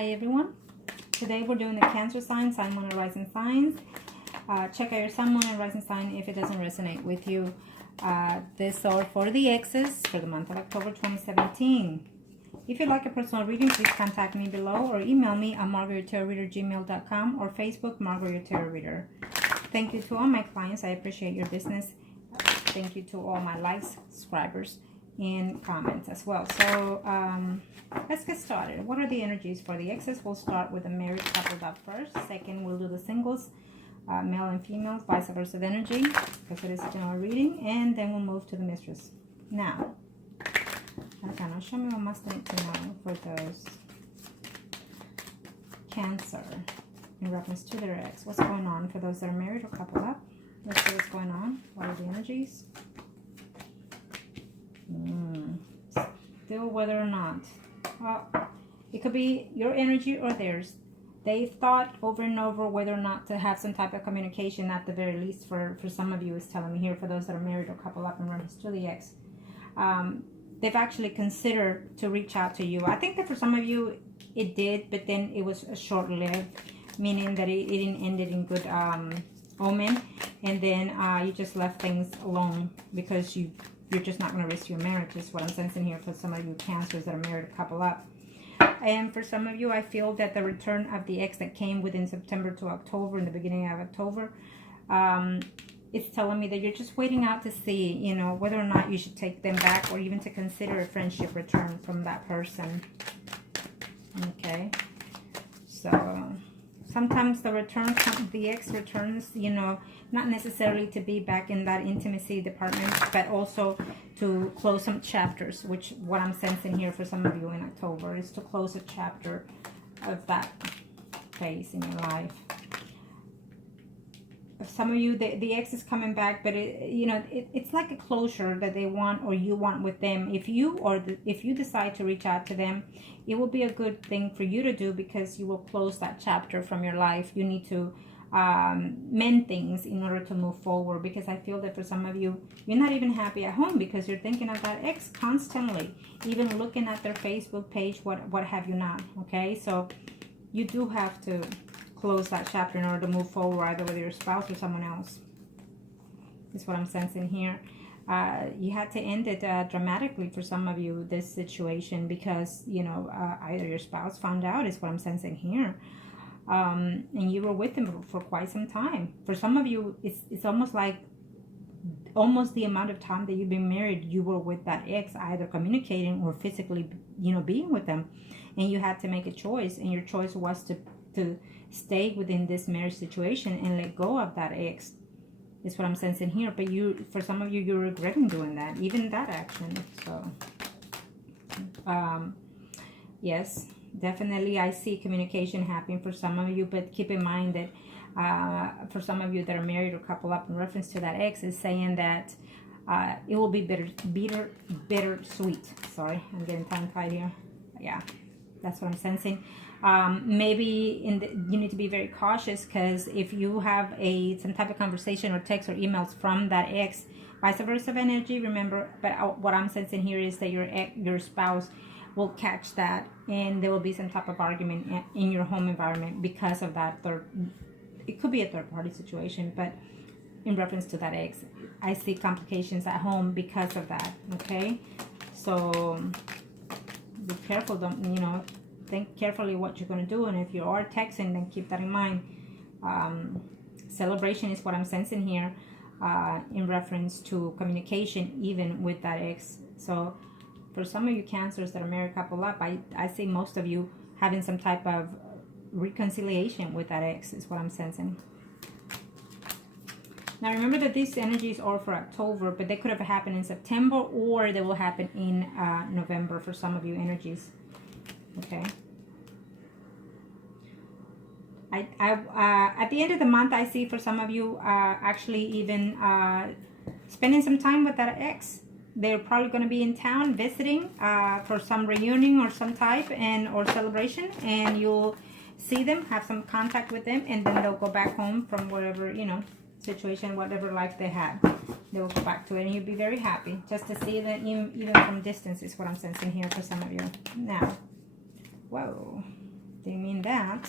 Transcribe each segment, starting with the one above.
Hi everyone. Today we're doing the Cancer sign, Sun, Moon, and Rising signs. Check out your Sun, Moon, and Rising sign if it doesn't resonate with you. This are for the exes for the month of October 2017. If you'd like a personal reading, please contact me below or email me at margourtarotreader@gmail.com or Facebook Margourtarotreader. Thank you to all my clients. I appreciate your business. Thank you to all my likes, subscribers, and comments as well. So let's get started. What are the energies for the exes? We'll start with the married couple up first. Second, we'll do the singles, male and females, vice versa energy, because it is a general reading. And then we'll move to the mistress. Now, Arcana, show me what must need to know for those Cancer in reference to their ex. What's going on for those that are married or coupled up? Let's see what's going on. What are the energies? Still whether or not. Well, it could be your energy or theirs. They thought over and over whether or not to have some type of communication, at the very least for some of you, is telling me here, for those that are married or coupled up in reference to the ex. They've actually considered to reach out to you. I think that for some of you it did, but then it was short-lived, meaning that it didn't end it in good omen, and then you just left things alone because you're just not going to risk your marriage, is what I'm sensing here for some of you Cancers that are married or couple up. And for some of you, I feel that the return of the ex that came within September to October, in the beginning of October, it's telling me that you're just waiting out to see, you know, whether or not you should take them back or even to consider a friendship return from that person. Okay. So sometimes the ex returns, you know, not necessarily to be back in that intimacy department, but also to close some chapters, which what I'm sensing here for some of you in October is to close a chapter of that phase in your life. Some of you, the ex is coming back, but it's like a closure that they want or you want with them. If you decide to reach out to them, it will be a good thing for you to do, because you will close that chapter from your life. You need to mend things in order to move forward, because I feel that for some of you, you're not even happy at home because you're thinking of that ex constantly, even looking at their Facebook page, what have you not. Okay, so you do have to close that chapter in order to move forward, either with your spouse or someone else. Is what I'm sensing here. You had to end it dramatically for some of you, this situation, because either your spouse found out, is what I'm sensing here, and you were with them for quite some time. For some of you, it's almost like the amount of time that you've been married, you were with that ex, either communicating or physically being with them, and you had to make a choice, and your choice was to stay within this marriage situation and let go of that ex, is what I'm sensing here. But for some of you, you're regretting doing that, even that action. So yes, definitely I see communication happening for some of you, but keep in mind that for some of you that are married or couple up in reference to that ex, is saying that it will be bitter sweet. Sorry, I'm getting tongue-tied here. Yeah, that's what I'm sensing. Maybe you need to be very cautious, because if you have some type of conversation or text or emails from that ex, vice versa energy, remember, but what I'm sensing here is that your spouse will catch that, and there will be some type of argument in your home environment because of that. It could be a third party situation, but in reference to that ex, I see complications at home because of that. Okay, so be careful. Don't think carefully what you're going to do, and if you are texting, then keep that in mind. Celebration is what I'm sensing here in reference to communication, even with that ex. So for some of you Cancers that are married couple up, I see most of you having some type of reconciliation with that ex, is what I'm sensing. Now remember that these energies are for October, but they could have happened in September, or they will happen in November for some of you energies. Okay. At the end of the month, I see for some of you actually even spending some time with that ex. They're probably going to be in town visiting for some reunion or some type or celebration, and you'll see them, have some contact with them, and then they'll go back home from whatever situation, whatever life they had. They will go back to it, and you'll be very happy just to see that even from distance, is what I'm sensing here for some of you. Now, whoa, they mean that.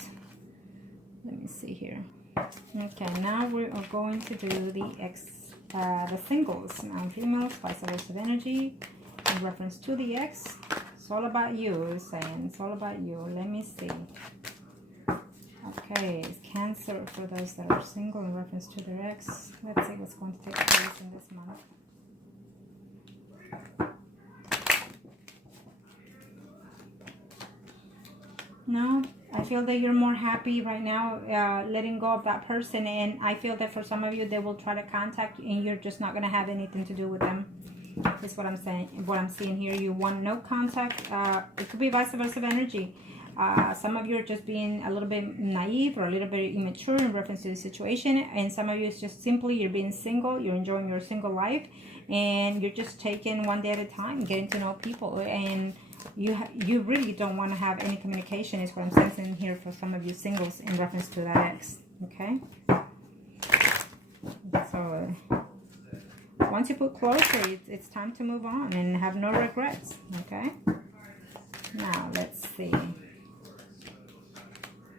Let me see here. Okay, now we are going to do the singles, male and females, vice versa energy in reference to the ex. It's all about you, it's saying. It's all about you. Let me see. Okay, it's Cancer for those that are single in reference to their ex. Let's see what's going to take place in this month. No, I feel that you're more happy right now letting go of that person, and I feel that for some of you they will try to contact you and you're just not going to have anything to do with them. That's what I'm saying. What I'm seeing here, you want no contact. It could be vice versa energy. Some of you are just being a little bit naive or a little bit immature in reference to the situation, and some of you it's just simply you're being single, you're enjoying your single life, and you're just taking one day at a time, getting to know people, and you really don't want to have any communication is what I'm sensing here for some of you singles in reference to that ex. Okay, so once you put closure, it's time to move on and have no regrets. Okay, now let's see.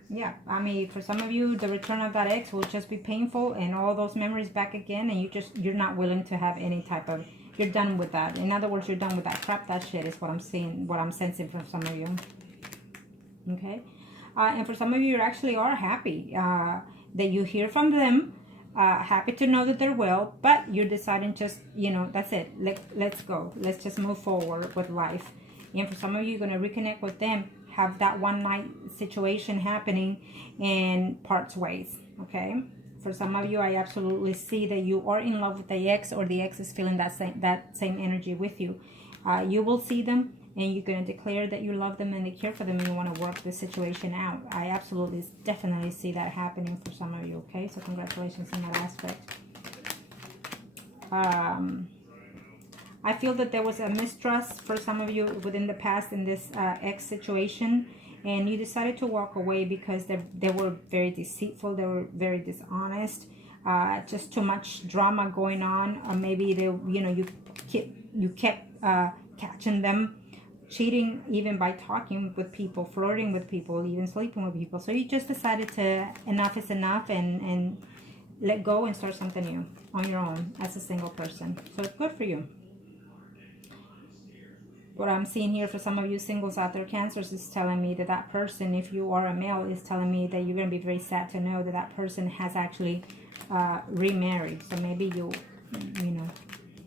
Yeah, I mean, for some of you, the return of that ex will just be painful and all those memories back again, and you're not willing to have any type of, you're done with that. In other words, you're done with that crap. That shit is what I'm seeing, what I'm sensing from some of you. Okay, and for some of you, you actually are happy that you hear from them, happy to know that they're well, but you're deciding just, you know, that's it. Let's go. Let's just move forward with life. And for some of you, you're going to reconnect with them, have that one night situation happening and parts ways. Okay, for some of you, I absolutely see that you are in love with the ex, or the ex is feeling that same energy with you. You will see them and you're going to declare that you love them and you care for them and you want to work this situation out. I absolutely definitely see that happening for some of you. Okay, so congratulations in that aspect. I feel that there was a mistrust for some of you within the past in this ex situation, and you decided to walk away because they were very deceitful, they were very dishonest, just too much drama going on, or maybe they, you know, you kept catching them cheating, even by talking with people, flirting with people, even sleeping with people. So you just decided to enough is enough and let go and start something new on your own as a single person. So it's good for you. What I'm seeing here for some of you singles out there, Cancers, is telling me that that person, if you are a male, is telling me that you're going to be very sad to know that that person has actually remarried. So maybe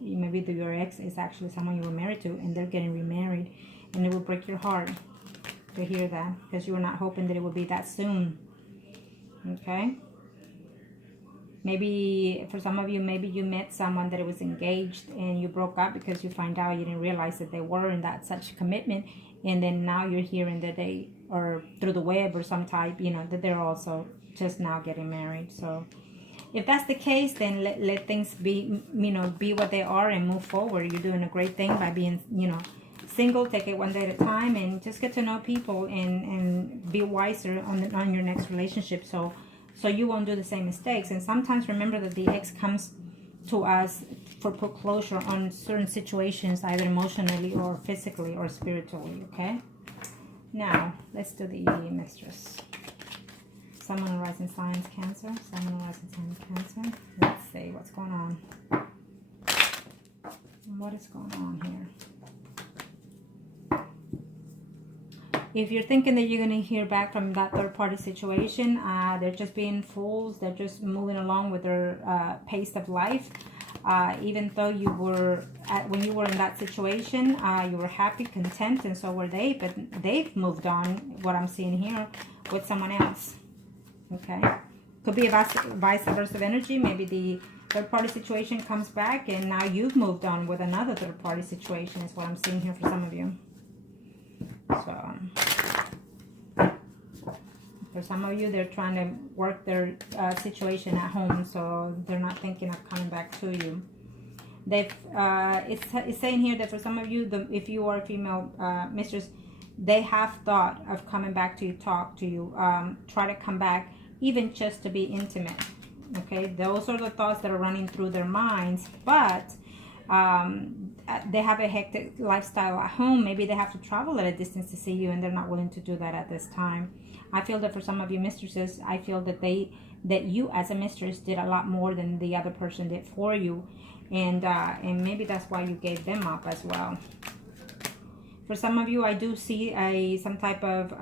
maybe your ex is actually someone you were married to and they're getting remarried, and it will break your heart to hear that because you were not hoping that it would be that soon. Okay. Maybe for some of you, maybe you met someone that was engaged and you broke up because you find out you didn't realize that they were in that such commitment, and then now you're hearing that they are through the web or some type, you know, that they're also just now getting married. So if that's the case, then let things be, you know, be what they are and move forward. You're doing a great thing by being, you know, single. Take it one day at a time and just get to know people and be wiser on your next relationship. So you won't do the same mistakes. And sometimes remember that the ex comes to us for closure on certain situations, either emotionally or physically or spiritually. Okay, now let's do the mistress. Sun, Moon, Rising Signs, Cancer. Sun, Moon, Rising Signs, Cancer. Let's see what's going on. What is going on here? If you're thinking that you're going to hear back from that third-party situation, they're just being fools. They're just moving along with their pace of life. Even though you were, when you were in that situation, you were happy, content, and so were they. But they've moved on, what I'm seeing here, with someone else. Okay? Could be a vice versa energy. Maybe the third-party situation comes back, and now you've moved on with another third-party situation is what I'm seeing here for some of you. So for some of you, they're trying to work their situation at home, so they're not thinking of coming back to you. They've it's saying here that for some of you, if you are a female mistress, they have thought of coming back to you, talk to you, try to come back, even just to be intimate. Okay, those are the thoughts that are running through their minds, but they have a hectic lifestyle at home. Maybe they have to travel at a distance to see you, and they're not willing to do that at this time. I feel that for some of you mistresses, I feel that you as a mistress did a lot more than the other person did for you, and maybe that's why you gave them up as well. For some of you, I do see some type of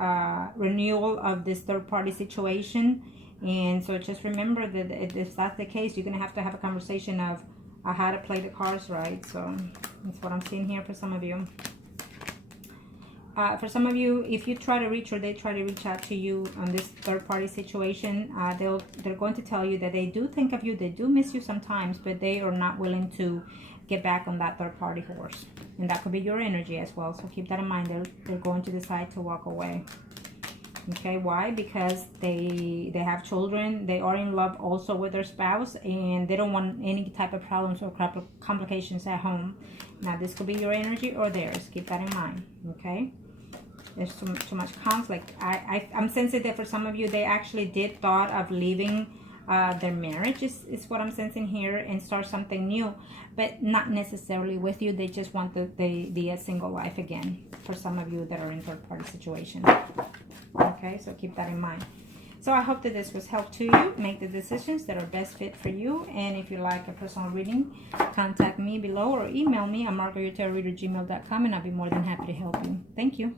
renewal of this third-party situation. And so just remember that if that's the case, you're going to have a conversation of how to play the cards right. So that's what I'm seeing here for some of you. For some of you, if you try to reach or they try to reach out to you on this third-party situation, they're going to tell you that they do think of you, they do miss you sometimes, but they are not willing to get back on that third-party horse. And that could be your energy as well. So keep that in mind. They're going to decide to walk away. Okay, why? Because they have children, they are in love also with their spouse, and they don't want any type of problems or complications at home. Now, this could be your energy or theirs. Keep that in mind, okay? There's too much conflict. I'm sensing that for some of you, they actually did thought of leaving their marriage, is what I'm sensing here, and start something new, but not necessarily with you. They just want the single life again, for some of you that are in third-party situations. Okay, so keep that in mind. So I hope that this was helpful to you. Make the decisions that are best fit for you. And if you like a personal reading, contact me below or email me at margourtarotreader@gmail.com, and I'll be more than happy to help you. Thank you.